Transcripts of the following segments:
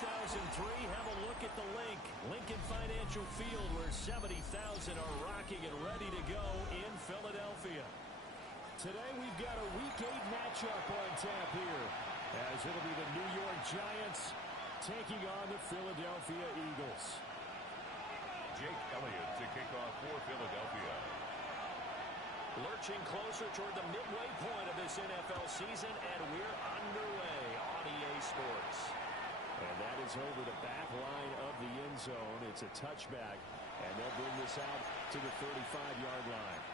2003, have a look at the link. Lincoln Financial Field, where 70,000 are rocking and ready to go in Philadelphia. Today we've got a Week 8 matchup on tap here, as it'll be the New York Giants taking on the Philadelphia Eagles. Jake Elliott to kick off for Philadelphia. Lurching closer toward the midway point of this NFL season, and we're underway on EA Sports. And that is over the back line of the end zone. It's a touchback, and they'll bring this out to the 35-yard line.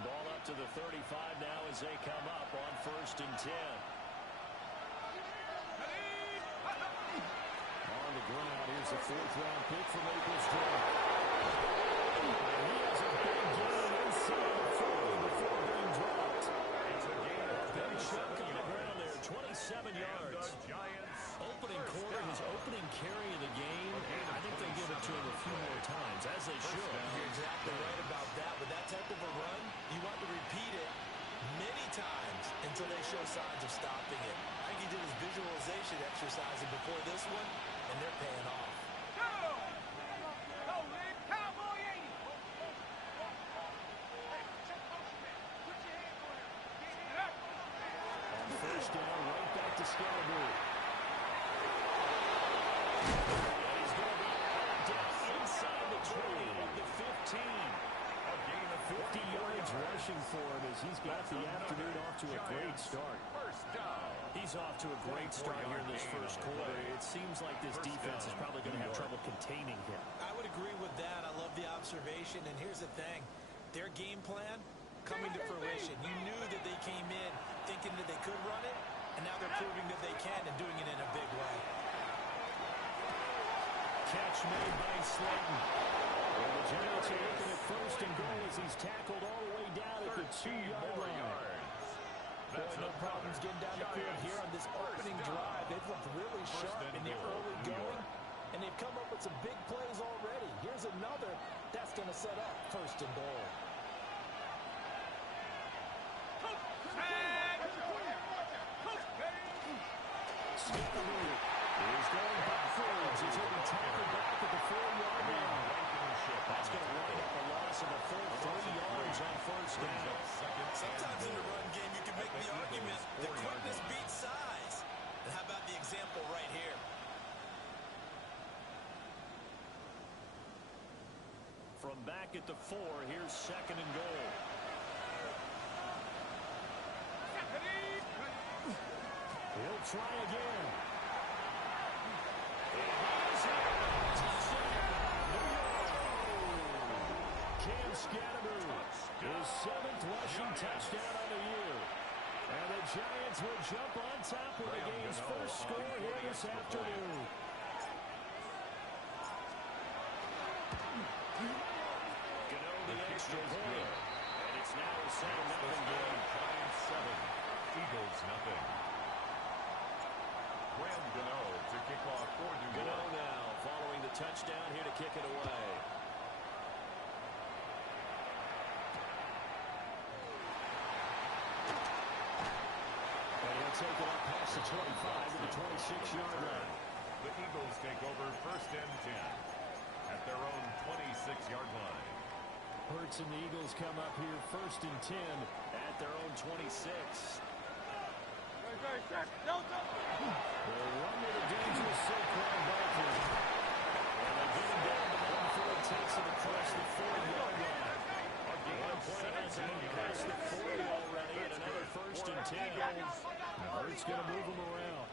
Ball up to the 35 now as they come up on 1st and 10. On the ground, here's the 4th-round pick from Maplesdale. And he has a big gain inside the 40 before being dropped. It's a gain of Big chunk on the ground there, 27 yards. Opening quarter, his opening carry of the game. I think they give it to him a few more times, as they should. You're exactly right about that. With that type of a run, you want to repeat it many times until they show signs of stopping it. I think he did his visualization exercising before this one, and they're paying off. On 1st down, right back to Scalaboo. And he's going to be down inside the 20 at the 15. A gain of 50 yards rushing for him as he's got the afternoon off to a great start. First down. He's off to a great start here in this first quarter. It seems like this defense is probably going to have trouble containing him. I would agree with that. I love the observation. And here's the thing. Their game plan coming to fruition. You knew that they came in thinking that they could run it, and now they're proving that they can and doing it in a big way. Catch made by Slayton. Well, the Giants are looking at 1st and goal as he's tackled all the way down at the 2-yard line. Boy, no problems getting down the field here on this opening drive. They've looked really sharp in the early going, and they've come up with some big plays already. Here's another that's going to set up 1st and goal. Scalaboo is going backwards as he'll be tackled back at the 4-yard line. That's going to wind up a loss of a full 30 yards on 1st down. Sometimes in the run game, you can make the argument that quickness beats size. And how about the example right here? From back at the 4, here's 2nd and goal. He'll try again. Cam Scalaboo, his 7th rushing touchdown on the year. And the Giants will jump on top with the game's first score here this afternoon. Gano the extra point. And it's now a 7-0 game. Giants 7, Eagles nothing. Graham Gano to kick off for New York. Gano now following the touchdown here to kick it away. And he'll take it up past the 25 to the 26-yard line. The Eagles take over 1st and 10 at their own 26-yard line. Hurts and the Eagles come up here 1st and 10 at their own 26. They'll run with a dangerous Saquon Barkley. And they get him down to him before he takes it across the 40-yard line. One point has him across the 40 already, and another 1st and 10. Now Hurts going to move him around.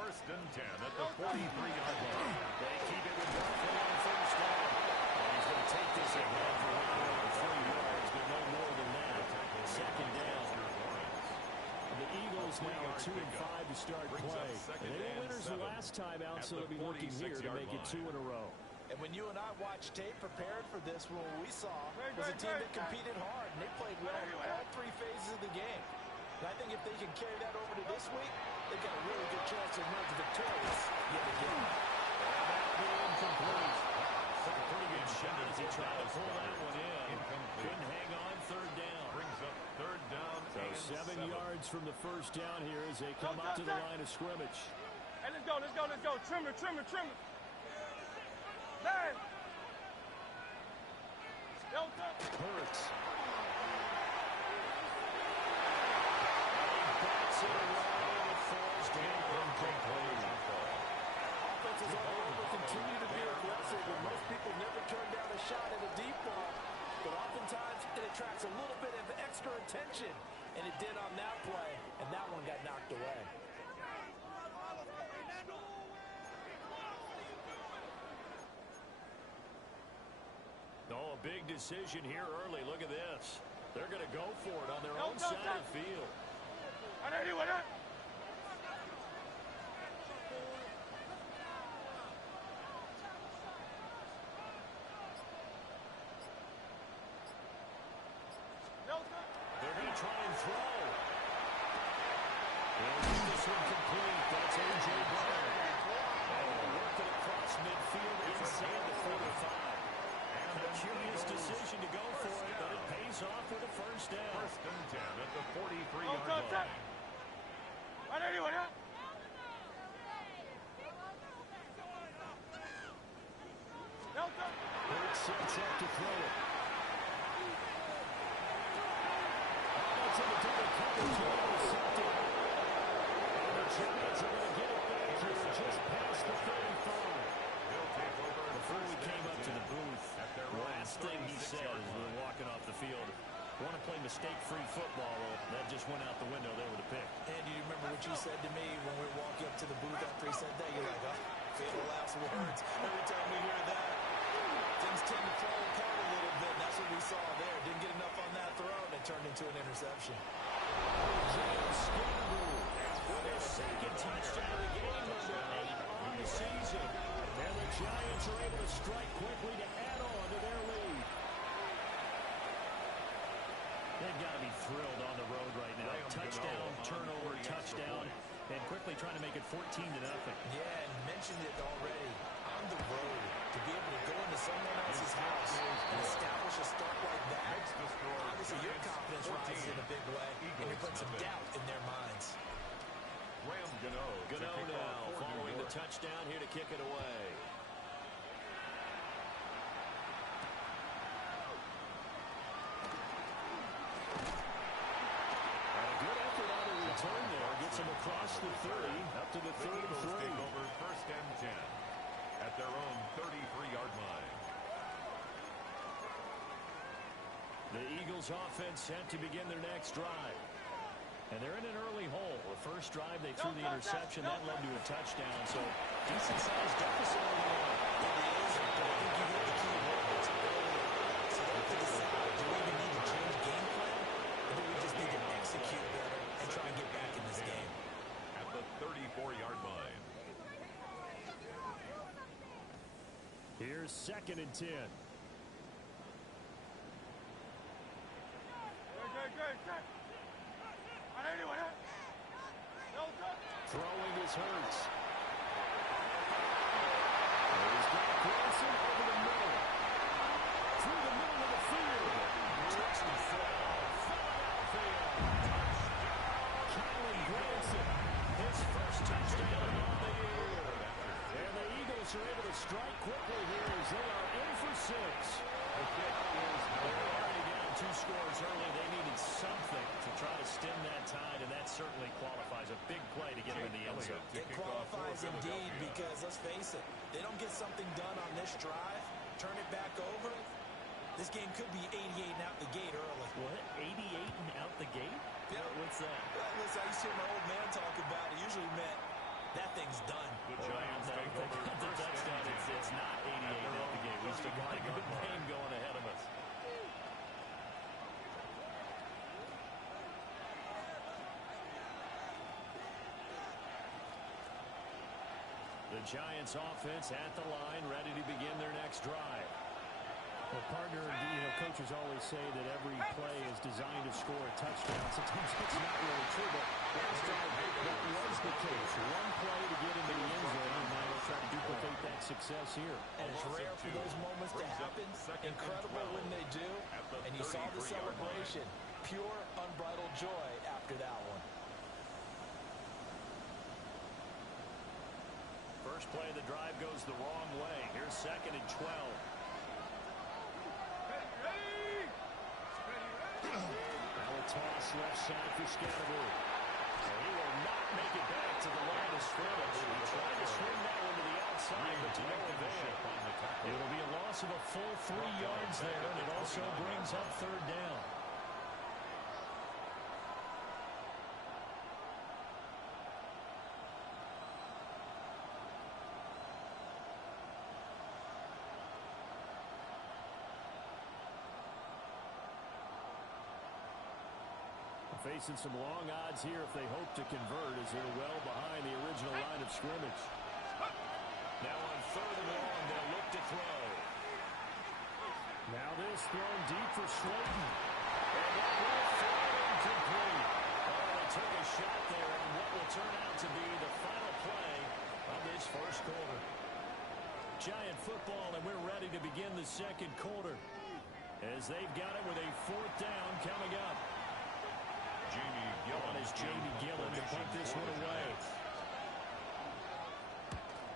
1st and 10 at the 43-yard line. They keep it with Barkley on 1st down. And he's going to take this ahead for around 3 yards, but no more than that. 2nd down. The Eagles now are 2-5 to start play. And they were winners the last time out, so they'll be looking here to make it 2 in a row. And when you and I watched tape prepared for this, what we saw was a team that competed hard, and they played well in all 3 phases of the game. And I think if they can carry that over to this week, they've got a really good chance to emerge victorious yet again. That being incomplete. Took a pretty good shot as he tried to pull that one in. Couldn't hang on 3rd down. 7 yards from the first down here as they come up to the line of scrimmage. Hey, let's go, let's go, let's go. Trimmer, trimmer, trimmer. Man. Hurts. Offenses all over continue to be aggressive, and most people never turn down a shot at a deep ball. But oftentimes, it attracts a little bit of extra attention. And it did on that play, and that one got knocked away. Oh, a big decision here early. Look at this. They're going to go for it on their own side of the field. They're going to try and throw. They'll get this one complete. That's A.J. Brown. And working across midfield inside the 45. A curious decision to go for it, but it pays off with a first down. First and 10 at the 43-yard line. Hurts sets up to throw it. That's in the double coverage. Intercepted. And the Giants are going to get it back here just past the 35. Before we came up to the booth, the last thing he said as we were walking off the field, want to play mistake-free football. Well, that just went out the window there with a pick. And do you remember what you said to me when we were walking up to the booth after he said that? You're like, oh, fatal last words. Every time we hear that, things tend to fall apart a little bit. That's what we saw there. Didn't get enough on that throw, and it turned into an interception. James Scannable with their second touchdown of the game, number 8 on the season. And the Giants are able to strike quickly to add on to their lead. They've got to be thrilled on the road right now. Touchdown, turnover, touchdown, and quickly trying to make it 14-0. Yeah, and mentioned it already. On the road, to be able to go into someone else's house and establish a start like that, obviously your confidence rises in a big way, and you're putting some doubt in their minds. Gano now following the touchdown here to kick it away. And a good effort on the return there. Gets him across the 30, up to the 33. Over first and 10 at their own 33-yard line. The Eagles offense set to begin their next drive. And they're in an early hole. The first drive, they threw the interception. That led to a touchdown. So, decent-sized deficit on the line. It is, but I think you hit the key words earlier. So they have to decide, do we even need to change game plan? Or do we just need to execute better and try and get back in this game? At the 34-yard line. Here's 2nd and 10. Throwing is Hurts. He's got Granson over the middle. Through the middle of the field. Touchdown, Philadelphia. Kylan Granson, his first touchdown of the year. And the Eagles are able to strike quickly here as they are in for 6. They're already down 2 scores early. They needed something to try to stem that tide, and that certainly qualifies. A big play to get them in the end zone. It qualifies indeed because, let's face it, they don't get something done on this drive, turn it back over, this game could be 88 and out the gate early. What? 88 and out the gate? Yeah. What's that? Well, listen, I used to hear my old man talk about it. Usually meant that thing's done. The Giants take over The touchdown, it's not 88 out the gate. We still got a good game going ahead of us. The Giants offense at the line, ready to begin their next drive. Well, partner, coaches always say that every play is designed to score a touchdown. Sometimes it's not really true, but last drive, that was the case. One play to get into the end zone, and now they'll try to duplicate that success here. And it's rare for those moments to happen. Incredible when they do. And you saw the celebration. Pure, unbridled joy First play of the drive goes the wrong way. Here's 2nd and 12. Now a toss left side for Scatterby. And he will not make it back to the line of scrimmage. He tried to swing that one to the outside, but to no avail. It'll be a loss of a full 3 yards there, and it also brings up 3rd down. Facing some long odds here if they hope to convert, as they're well behind the original line of scrimmage. Now on 3rd and long, they'll look to throw. Now this thrown deep for Slayton. And that will fall incomplete. Oh, they took a shot there on what will turn out to be the final play of this first quarter. Giant football, and we're ready to begin the second quarter, as they've got it with a 4th down coming up. Jamie Gillen to punt this one away.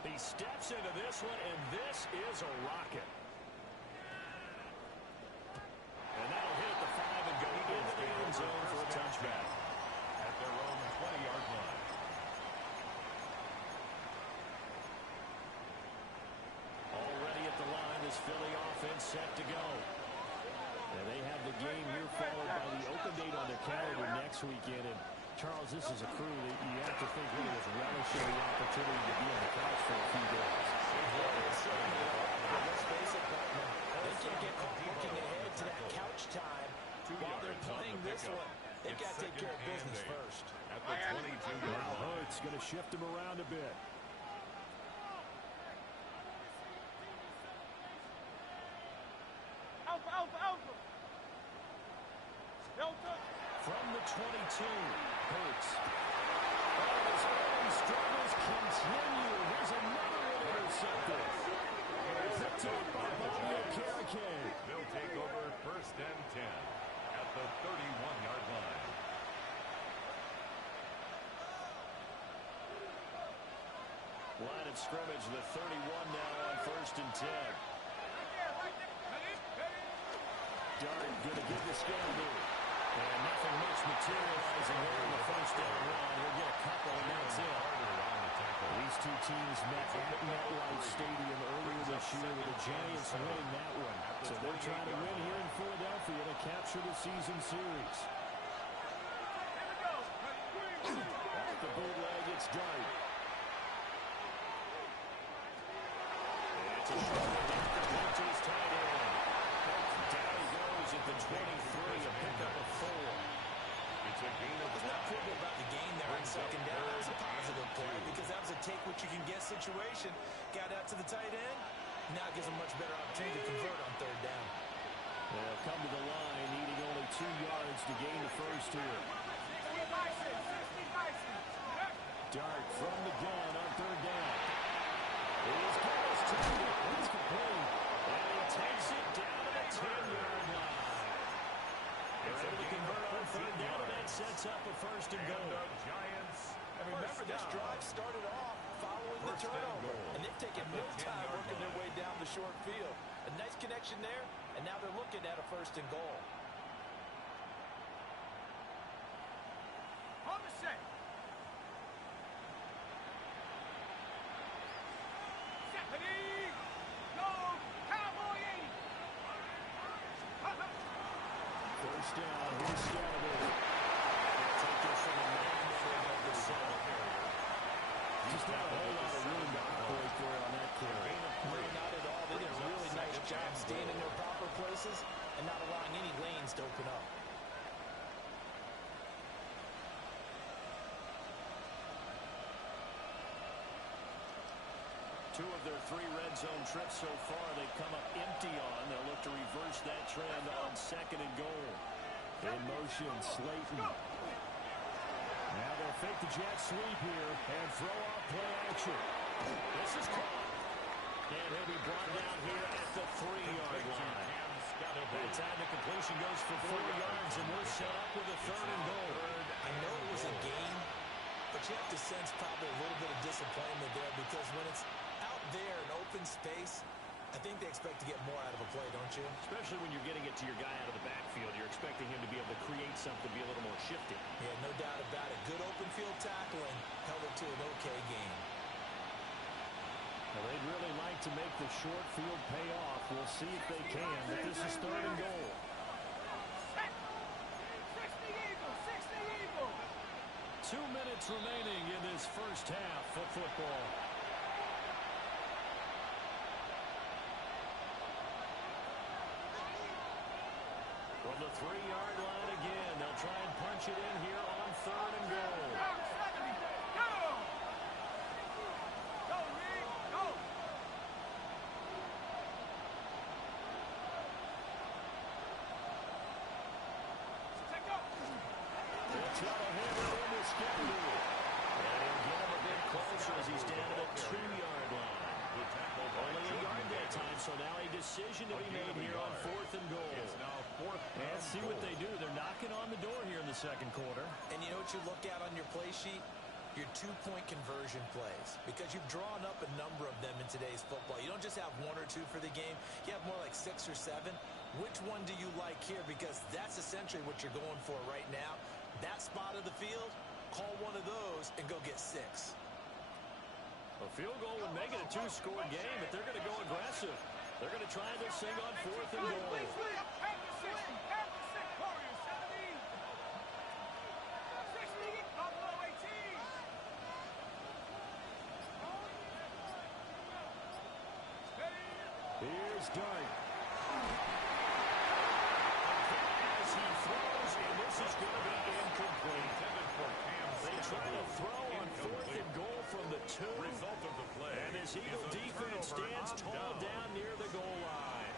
He steps into this one, and this is a rocket. And that'll hit the 5 and go into the end zone for a touchback. At their own 20-yard line. Already at the line, this Philly offense set to go. And they have the game here followed by the open date on their calendar next weekend. And Charles, this is a crew that you have to think really is relishing the opportunity to be on the couch for a few days. Let's face it, partner. They can't get caught looking ahead to that couch time while they're playing this one. They've got to take care of business first. At the 22-yard line. Hurts going to shift him around a bit. From the 22, Hurts. Oh, his early struggles continue. Here's another one intercepted. Picked up by Mario Carrique. They'll take over 1st and 10 at the 31-yard line. Line of scrimmage, the 31 now on 1st and 10. Dart going to give the Scatterby. And nothing much materializing there in the first down run. We'll get a couple, and that's it. These two teams met at MetLife Stadium earlier this year with the Giants winning that one. So they're trying to win here in Philadelphia to capture the season series. Off the bootleg, it's Dart. It's a short one to his tight end. Down he goes at the 23, a pickup of 4. It's a gain of It's not critical about the gain there on 2nd down. That was a positive play because that was a take-what-you-can-get situation. Got out to the tight end. Now it gives them much better opportunity to convert on 3rd down. They'll come to the line, needing only 2 yards to gain the first here. Dart from the gun on 3rd down. He's got his target. It's complete. And he takes it down to the 10-yard line. They're able to convert on 3rd down, and that sets up a 1st and goal. And remember, this drive started off following the turnover. And they've taken no time working their way down the short field. A nice connection there, and now they're looking at a 1st and goal. First down, here's Scatterby. Take this from the man of the center. Just not a whole lot of room to operate there on that carry. No, not at all. They did a really nice job staying in their proper places and not allowing any lanes to open up. Two of their 3 red zone trips so far they've come up empty on. They'll look to reverse that trend on 2nd and goal. In motion, Slayton. Now they'll fake the jet sweep here and throw off play action. This is caught. And he'll be brought down here at the 3-yard line. By the time the completion goes for 4 yards, and we're set up with a 3rd and goal. I know it was a gain, but you have to sense probably a little bit of disappointment there because when it's there in open space, I think they expect to get more out of a play, don't you? Especially when you're getting it to your guy out of the backfield. You're expecting him to be able to create something, be a little more shifty. Yeah, no doubt about it. Good open field tackling held it to an okay game. Well, they'd really like to make the short field pay off. We'll see if they can, but this is 3rd and goal. 2 minutes remaining in this first half of football. From the 3-yard line again, they'll try and punch it in here on 3rd and goal. They'll try to hammer it in the schedule. And he'll get him a bit closer as he's down at the 2-yard line. Only a yard that time, so now a decision to be made here on 4th and goal. And see what they do. They're knocking on the door here in the second quarter. And you know what you look at on your play sheet? Your 2-point conversion plays. Because you've drawn up a number of them in today's football. You don't just have 1 or 2 for the game. You have more like 6 or 7. Which one do you like here? Because that's essentially what you're going for right now. That spot of the field, call one of those and go get 6. A field goal would make it a 2-score game, but they're going to go aggressive. They're going to try this thing on 4th and goal. Here's Dart. As he throws, and this is going to be incomplete. They try to throw on 4th and goal from the 2. Result of the play. And this Eagle defense stands tall down near the goal line.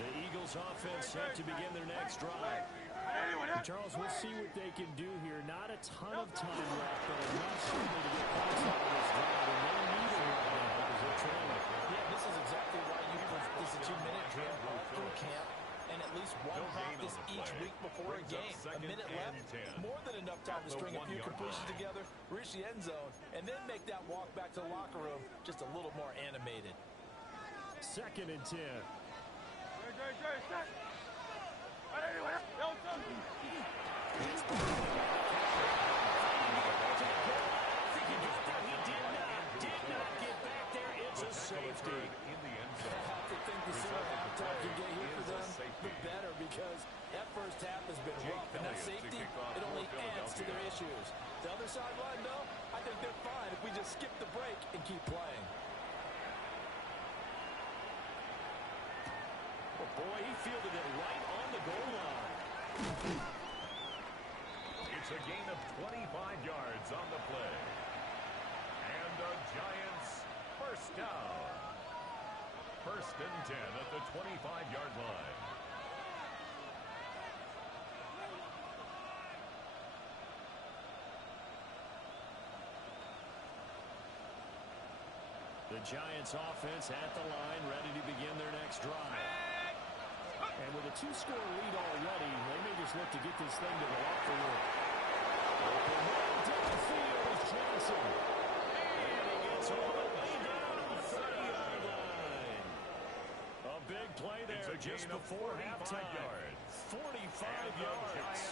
The Eagles offense set to begin their next drive. Charles, we'll see what they can do here. Not a ton of time left, but enough certainly to get points out of this drive. And they need it right now because they're trailing. Yeah, this is exactly why you put this 2-minute drill all through camp. And at least one practice each week before a game. A minute left, more than enough time to string a few completions together, reach the end zone, and then make that walk back to the locker room just a little more animated. 2nd and 10. Safety. I have to think the sooner halftime can get here for them, the better, because that first half has been rough, and that safety, it only adds to their issues. The other sideline, though, I think they're fine if we just skip the break and keep playing. Oh, boy, he fielded it right on the goal line. It's a gain of 25 yards on the play. And the Giants first down. 1st and 10 at the 25-yard line. The Giants offense at the line, ready to begin their next drive. And with a 2-score lead already, they may just look to get this thing to the locker room. Open man downfield is Johnson. And he gets all the way down to the 30-yard line. A big play there just before halftime. 45 yards.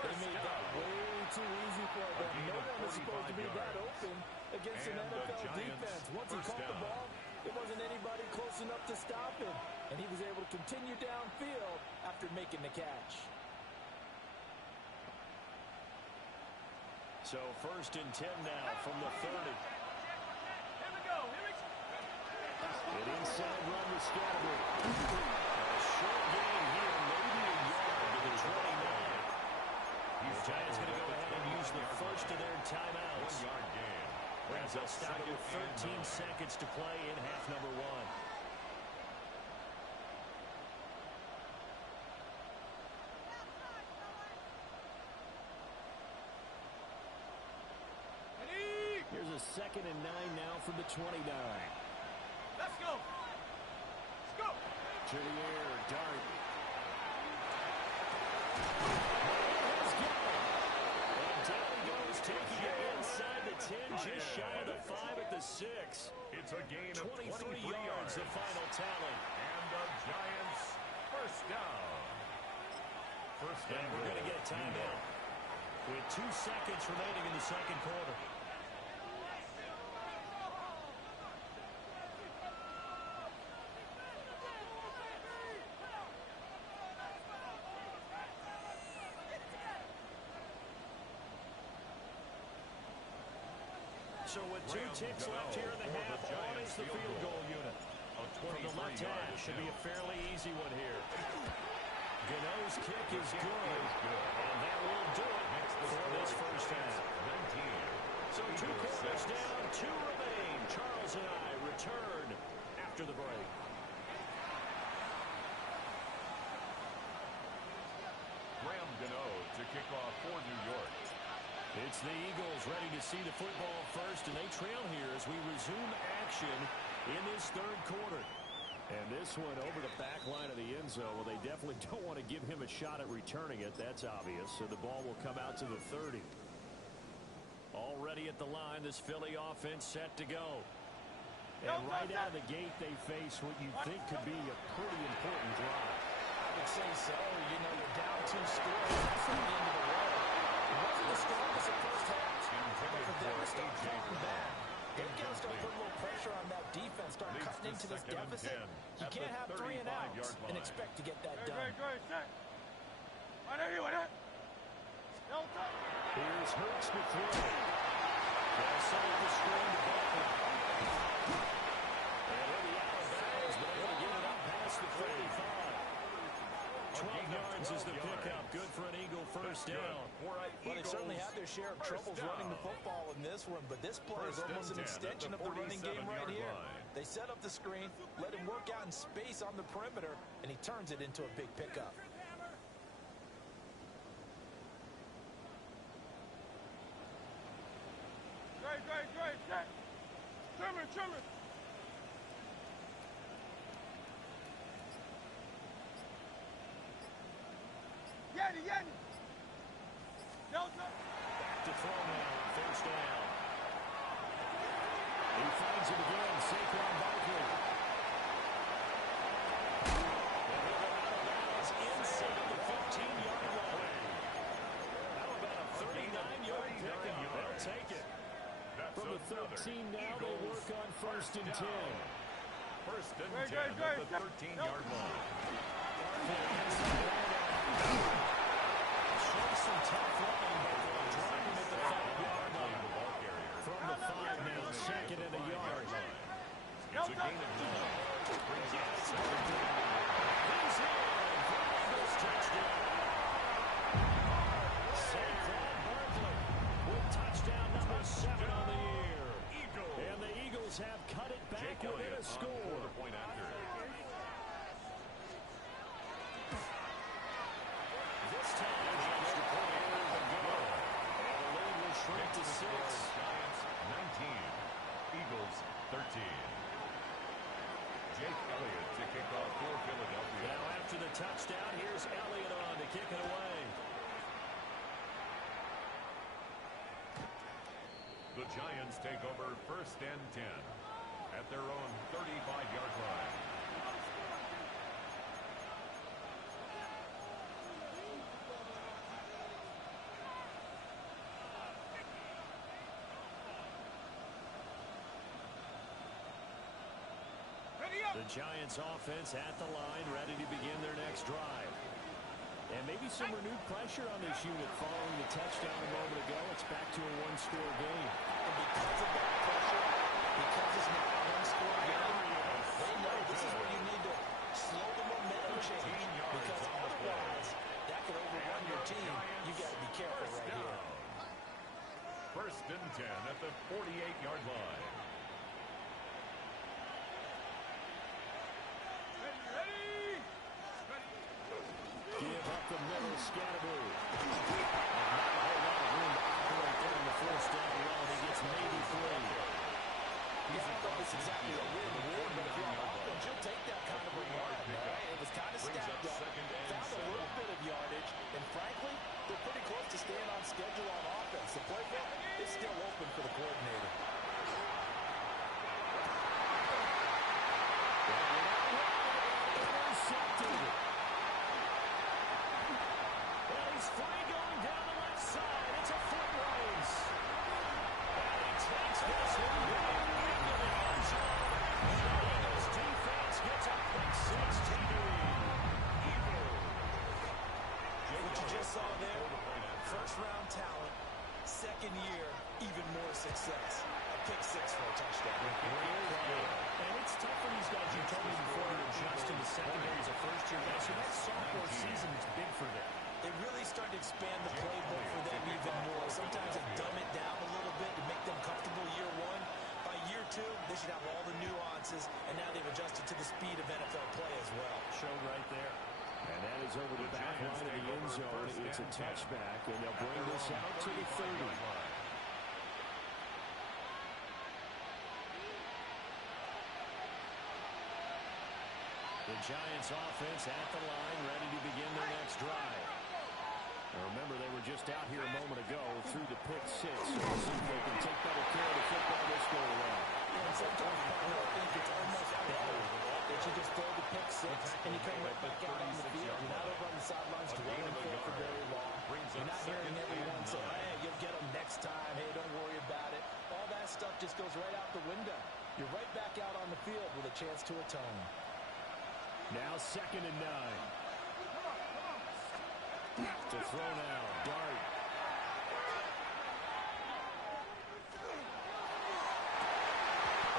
They made that way too easy for them. No one was supposed to be that open against an NFL defense. Once he caught the ball, there wasn't anybody close enough to stop him. And he was able to continue downfield after making the catch. So 1st and 10 now from the 30. Here we go. An inside run to Scatterby. A short gain here, maybe a yard to the 29. The Giants going to go ahead and use the first of their timeouts. 1-yard gain. As they'll stop it with 13 seconds to play in half number 1. Here's a 2nd and 9 now from the 29. Let's go. Let's go. To the air, Dart. And down he goes, taking it inside the 10 just shy of the 5 at the 6. It's a gain of 23 yards, the final tally. And the Giants first down. First down. And we're going to get a timeout with 2 seconds remaining in the second quarter. So with 2 ticks left here in the half, on is the field goal unit. From the left hash, should be a fairly easy one here. Gano's kick is good, and that will do it for this first half. So 2 quarters down, 2 remain. Charles and I return after the break. Graham Gano to kick off for New York. It's the Eagles ready to see the football first, and they trail here as we resume action in this third quarter. And this one over the back line of the end zone. Well, they definitely don't want to give him a shot at returning it. That's obvious. So the ball will come out to the 30. Already at the line, this Philly offense set to go. And right out of the gate, they face what you think could be a pretty important drive. I would say so. You know, they're down 2 scores. That's not the end of the road. It wasn't the strongest at first half. But for them to start falling back, they've got to start putting a little pressure on that defense, start cutting into this deficit. You can't have 3 and outs and expect to get that done. Here's Hurts to throw. They'll set up the screen to Buckner. And he'll be out of bounds, but able to get it up past the 35. 12 yards is the pickup. Good for an Eagle first down. Well, they certainly had their share of troubles running the football in this one, but this play is almost an extension of the running game right here. They set up the screen, let him work out in space on the perimeter, and he turns it into a big pickup. Trimmer. Yanni. Back to throw now, first down. He finds it again, Saquon Barkley. And he'll go out of bounds inside the 15-yard line. How about a 39-yard pickup? They'll take it. From the 13 now, they work on first and 10. First and 10 at the 13-yard line. Some tough running, but they'll drive him at the 5-yard line. From the 5 now, second and a yard. It's a gain of 9. Brings up second down. He's in for Eagles touchdown. Saquon Barkley with touchdown number 7 on the year. And the Eagles have cut it back within a score. Point after. This time, the extra point here to go. And the lead will shrink to 6. Giants 19. Eagles 13. Jake Elliott to kick off for Philadelphia. Now after the touchdown, here's Elliott on to kick it away. The Giants take over first and 10 at their own 35-yard line. The Giants offense at the line, ready to begin their next drive. And maybe some renewed pressure on this unit following the touchdown a moment ago. It's back to a 1-score game. And because of that pressure, because it's not a 1-score game, they know this is where you need to slow the momentum change. Because otherwise, that could overrun your team. You got to be careful right here. First and 10 at the 48-yard line. Give up the middle, Scatterboo. Not a whole lot of room to operate there in the first down run. He gets maybe 3. Yeah, I don't know if it's exactly a win-win, but if you're on offense, you'll take that kind of a run, right? It was kind of stacked up, found a little bit of yardage, and frankly, they're pretty close to staying on schedule on offense. The playbook is still open for the coordinator. Intercepted. Well, he's free going down the left side. It's a foot race. And he takes this one right into the end zone. The Eagles defense gets a quick 6-TD. What you just saw there, first-round talent, second year, even more success. A pick six for a touchdown. And it's tough for these guys, you told me before, to adjust in the secondary as a first-year guy. So that sophomore season is big for them. They really start to expand the playbook for them even more. Sometimes they dumb it down a little bit to make them comfortable year one. By year two, they should have all the nuances, and now they've adjusted to the speed of NFL play as well. Showed right there. And that is over the back line of the end zone. It's a touchback, and they'll bring this out to the 30. The Giants offense at the line, ready to begin their next drive. Now remember, they were just out here a moment ago through the pick six. So we'll see if they can take better care of the football this go around. And sometimes I think it's almost better that you just throw the pick six and you come right back out on the field. You're not over on the sidelines dwelling for very long. You're not hearing everyone say, hey, you'll get them next time. Hey, don't worry about it. All that stuff just goes right out the window. You're right back out on the field with a chance to atone. Now 2nd and 9. To throw now, Dart.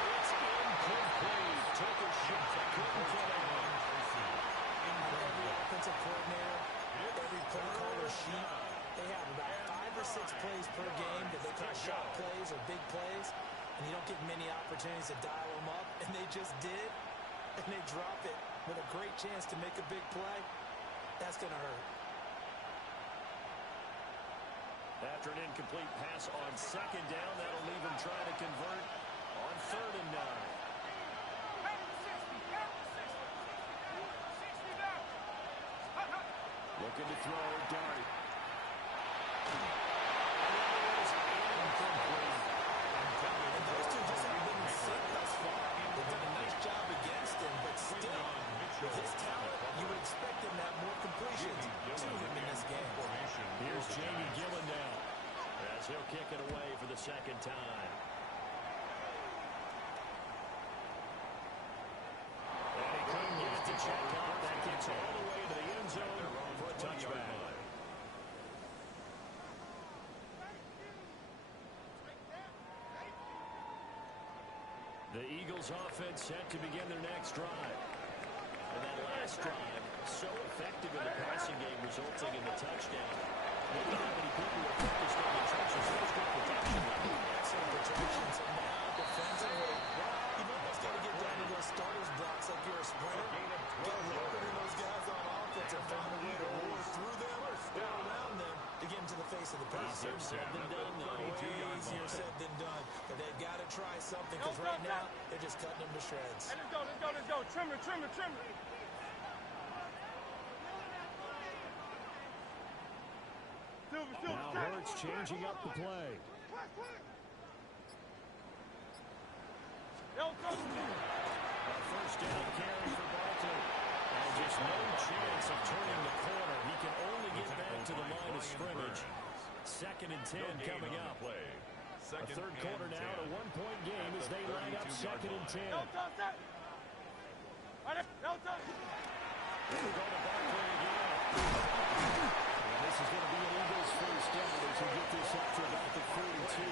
It's incomplete. Took a shot. Couldn't get it. Every offensive coordinator, every play caller sheet, they have about 5 or 6 plays per game that they call shot plays or big plays, and you don't get many opportunities to dial them up, and they just did, and they drop it with a great chance to make a big play. That's going to hurt. After an incomplete pass on 2nd down, that'll leave him trying to convert on 3rd and 9. Looking to throw, Dart. And those two just haven't been in sync thus far. They've done a nice job against him, but still, with his talent, you would expect him to have more completions to him in this game. Here's Jamie Gillen now, as he'll kick it away for the 2nd time. And he couldn't get it to check out. That gets all the way to the end zone for a touchback. The Eagles offense set to begin their next drive. And that last drive, so effective in the passing game, resulting in the touchdown. Look at how many people were focused on the trenches. There's good protection. Excellent protection. So now, defensively, you almost got to get down to those starters blocks like you're a sprinter. Get loaded in those guys on offense and find a way to roar through them or around them to get into the face of the pass. Easier said than done, though. Way easier said than done. But they've got to try something because right now, they're just cutting them to shreds. Hey, let's go, let's go, let's go. Trim it, trim it, trim it. Now Hurts changing up the play. A first down carry for Barkley. And just no chance of turning the corner. He can only get back to the line of scrimmage. 2nd and 10 coming up. A 3rd quarter now, a 1-point game as they line up 2nd and 10. Here we go to Barkley again. And this is going to be an Eagles first down as we get this up to about the 42.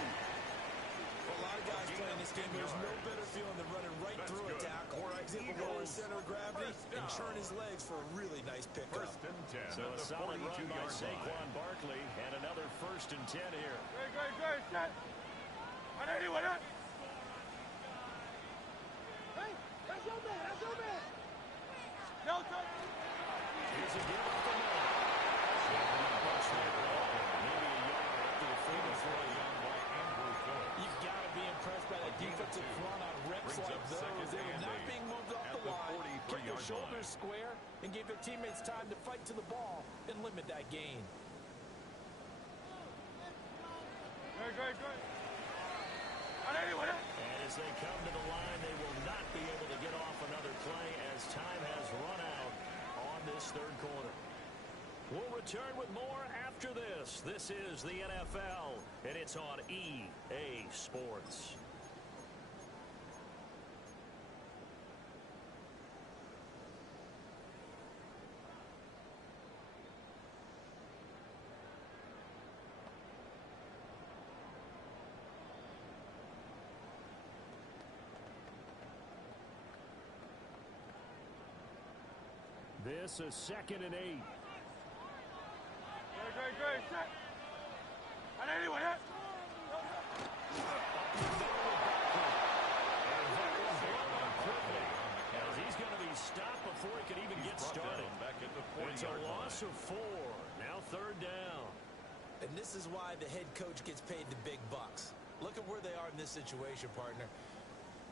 A lot of guys playing this game, there's no better feeling than running right through a tackle. He's able to lower his center of gravity and churn his legs for a really nice pickup. 1st and 10. So a solid run by Saquon Barkley and another 1st and 10 here. Great, set. Hey, that's your man, that's your man. Delta. Here's a give up the middle. Maybe a yard after the field for a young by Andrew Phillips. You've got to be impressed by that defensive front on reps like those. They were not being moved off the line, kept their shoulders square, and gave their teammates time to fight to the ball and limit that gain. And as they come to the line, they will not be able to get off another play as time has run out on this third quarter. We'll return with more after this. This is the NFL, and it's on EA Sports. This is 2nd and 8. He's going to be stopped before he can even get started. It's a loss of 4. Now 3rd down. And this is why the head coach gets paid the big bucks. Look at where they are in this situation, partner.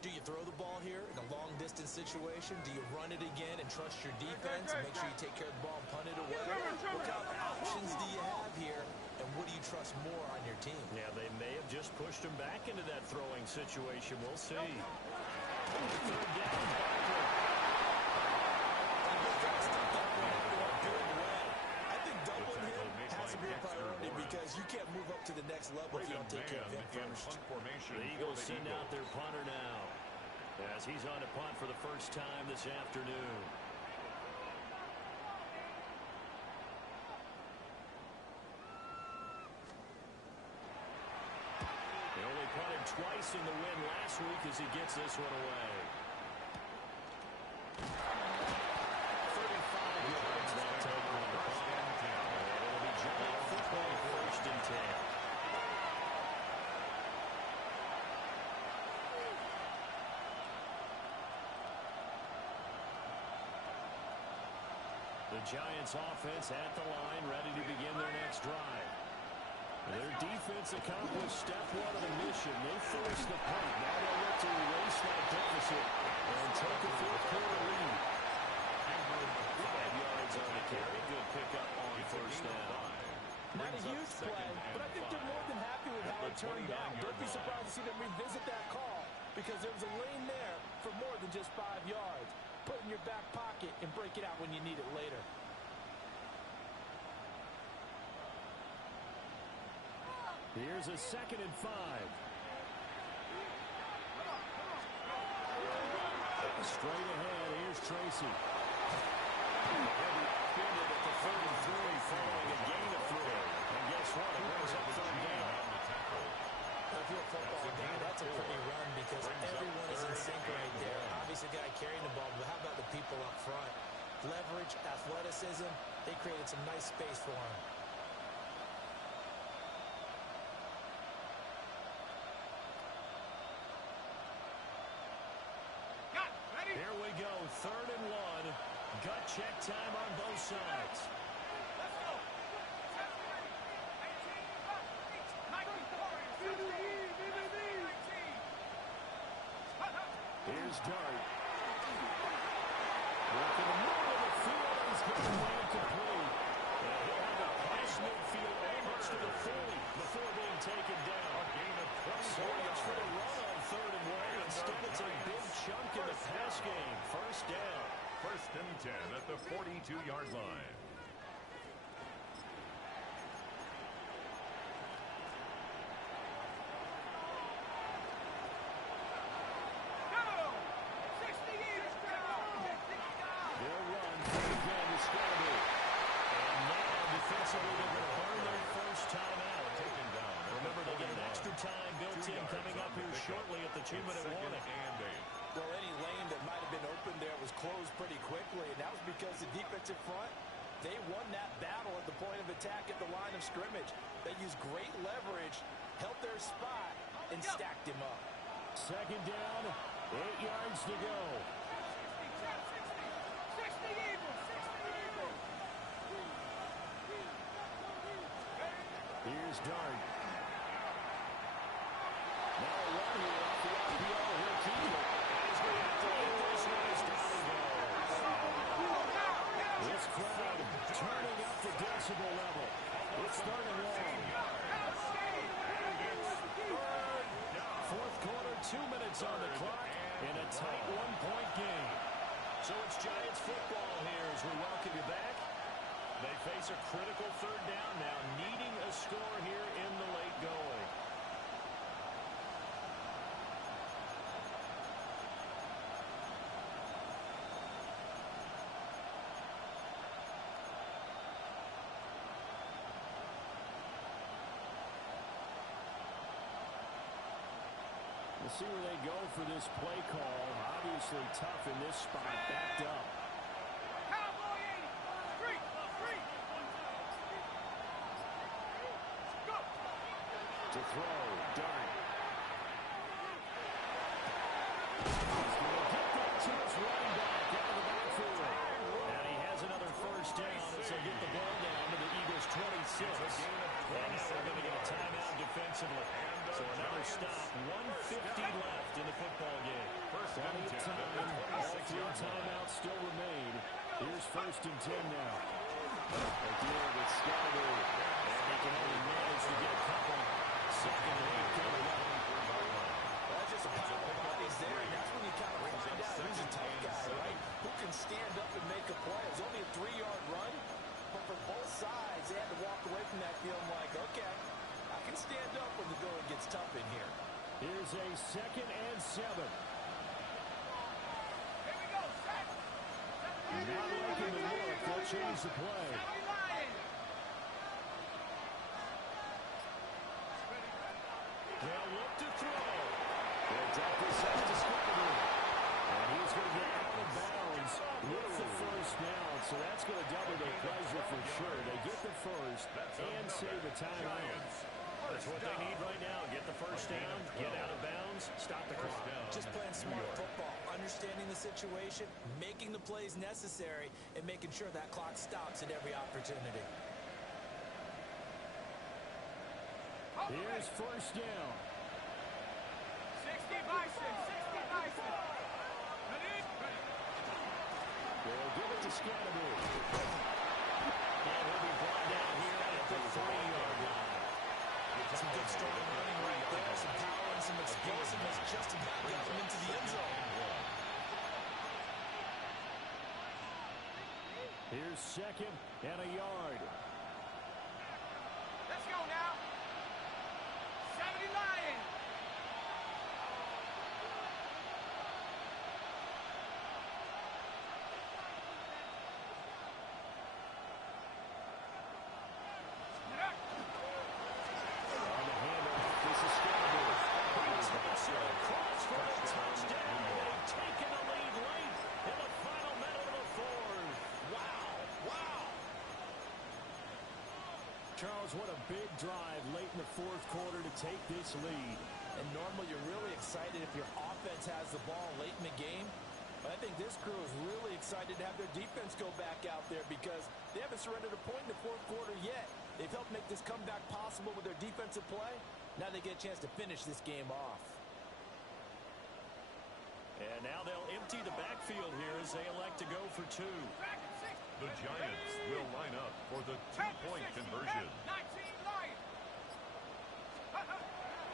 Do you throw the ball here in a long-distance situation? Do you run it again and trust your defense and make sure you take care of the ball and punt it away? What kind of options do you have here, and what do you trust more on your team? Yeah, they may have just pushed him back into that throwing situation. We'll see. 3rd down. I think doubling him has to be a priority because you can't move up to the next level if you don't take care of him first. The Eagles send out their punter now as he's on to punt for the first time this afternoon. He only punted twice in the win last week as he gets this one away. 35 yards that time on the punt. And it'll be Giant football 1st and 10. The Giants offense at the line, ready to begin their next drive. Their defense accomplished step 1 of the mission. They forced the punt. Now they'll look to erase that deficit and take a 4th quarter lead. 5 yards on the carry. Good pickup on 1st down. Not a huge play, but I think they're more than happy with how it turned out. Don't be surprised to see them revisit that call because there was a lane there for more than just 5 yards. Put it in your back pocket and break it out when you need it later. Here's a 2nd and 5. Straight ahead, here's Tracy. Ended at the 33 following a gain of 3. And guess what? It brings up 3rd down. If you're a football guy, that's a pretty run because everyone is in sync right there. Obviously, the guy carrying the ball, but how about the people up front? Leverage, athleticism, they created some nice space for him. Here we go, 3rd and 1. Gut check time on both sides. Here's Dart. Working the middle of the field, he's going to land complete. And he'll have a pass midfield almost to the 40 before being taken down. A gain of 20. So much for the run on 3rd and 1. Instead, it's a big chunk in the pass game. 1st down. 1st and 10 at the 42-yard line. Time built in coming up here shortly at the 2-minute warning. Well, any lane that might have been open there was closed pretty quickly, and that was because the defensive front, they won that battle at the point of attack at the line of scrimmage. They used great leverage, held their spot, and stacked him up. 2nd down, 8 yards to go. Here's Dart. Now a run here off the RPO. He'll keep it. As we have to leave this one as down he goes. This crowd turning up the decibel level. It's 3rd and long. 2 minutes on the clock in a tight one-point game. So it's Giants football here as we welcome you back. They face a critical third down now, needing a score here in the late going. We'll see where they go for this play call. Obviously tough in this spot, backed up. To throw, Dart. He's going to get that to his running back out of the backfield. And he has another first down as they get the ball down to the Eagles' 26. And now they're going to get a timeout defensively. So another stop, 1:50 left in the football game. Plenty of time, all 3 timeouts still remain. Here's 1st and 10 now. They deal with Scalaboo, and they can only manage to get a couple. 2nd and 8 coming up. That's just a pile of bodies there, and that's when you kind of find out who's a tough guy, right? Who can stand up and make a play. It was only a 3-yard run, but for both sides, they had to walk away from that feeling like, okay, I can stand up when the going gets tough in here. Here's a 2nd and 7. Here we go, set. Not liking the look. They'll change the play. They'll look to throw. It's out this side to Scalaboo. And he's going to get out of bounds with the first down. So that's going to double their pleasure for sure. They get the first and save the timeout. That's what they need right now. Get the first down, get out of bounds, stop the clock. Just playing smart football, understanding the situation, making the plays necessary, and making sure that clock stops at every opportunity. Here's first down. 60 Bison, 60 Bison. They'll give it to Scalaboo. And he'll be brought down here at the 3-yard line. Some good strong running right there, some power and some explosiveness just about got him into the end zone. Here's 2nd and a yard. Let's go now. 70 Lion. On the handoff, this is Scalaboo. He takes it across for a touchdown. They've taken the lead late in the final minute of the 4th. Wow. Charles, what a big drive late in the 4th quarter to take this lead. And normally you're really excited if your offense has the ball late in the game. But I think this crew is really excited to have their defense go back out there because they haven't surrendered a point in the 4th quarter yet. They've helped make this comeback possible with their defensive play. Now they get a chance to finish this game off. And now they'll empty the backfield here as they elect to go for 2. The Giants will line up for the 2-point conversion. 19 Lion.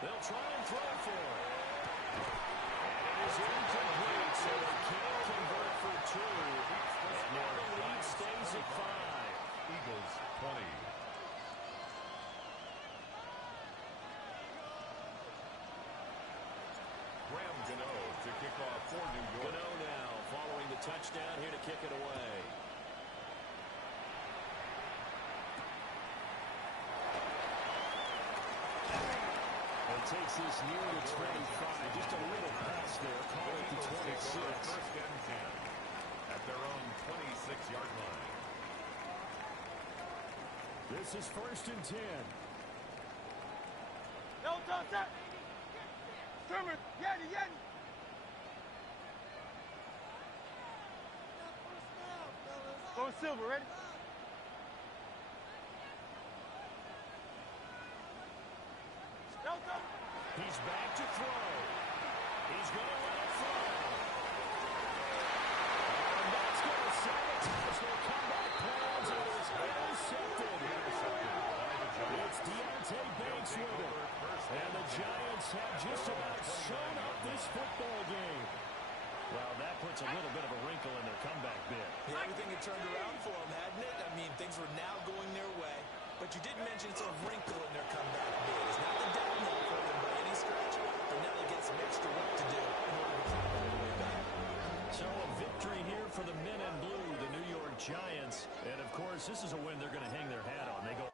They'll try and throw for it. And it is incomplete, so they can't convert for 2. And now the lead stays at 5. Eagles 20. Graham Gano to kick off for New York. Gano now following the touchdown here to kick it away. It takes this near the 25. Just a little pass there. Call it the 26. 1st and 10 at their own 26-yard line. This is 1st and 10. No, don't stop. Trimmer, Yeti. Going silver, ready? Delta. He's back to throw. He's going to let it fly. And that's going to sabotage their comeback plans. It is intercepted. It's Deontay Banks with it. And the Giants have just about sewn up the this football game. Well, that puts a little bit of a wrinkle in their comeback bid. Yeah, everything had turned around for them, hadn't it? I mean, things were now going their way. But you did mention some wrinkle in their comeback bid. It's not the death knell for them by any stretch, but now they get some extra work to do in order to climb all the way back. So a victory here for the men in blue, the New York Giants. And, of course, this is a win they're going to hang their hat on. They go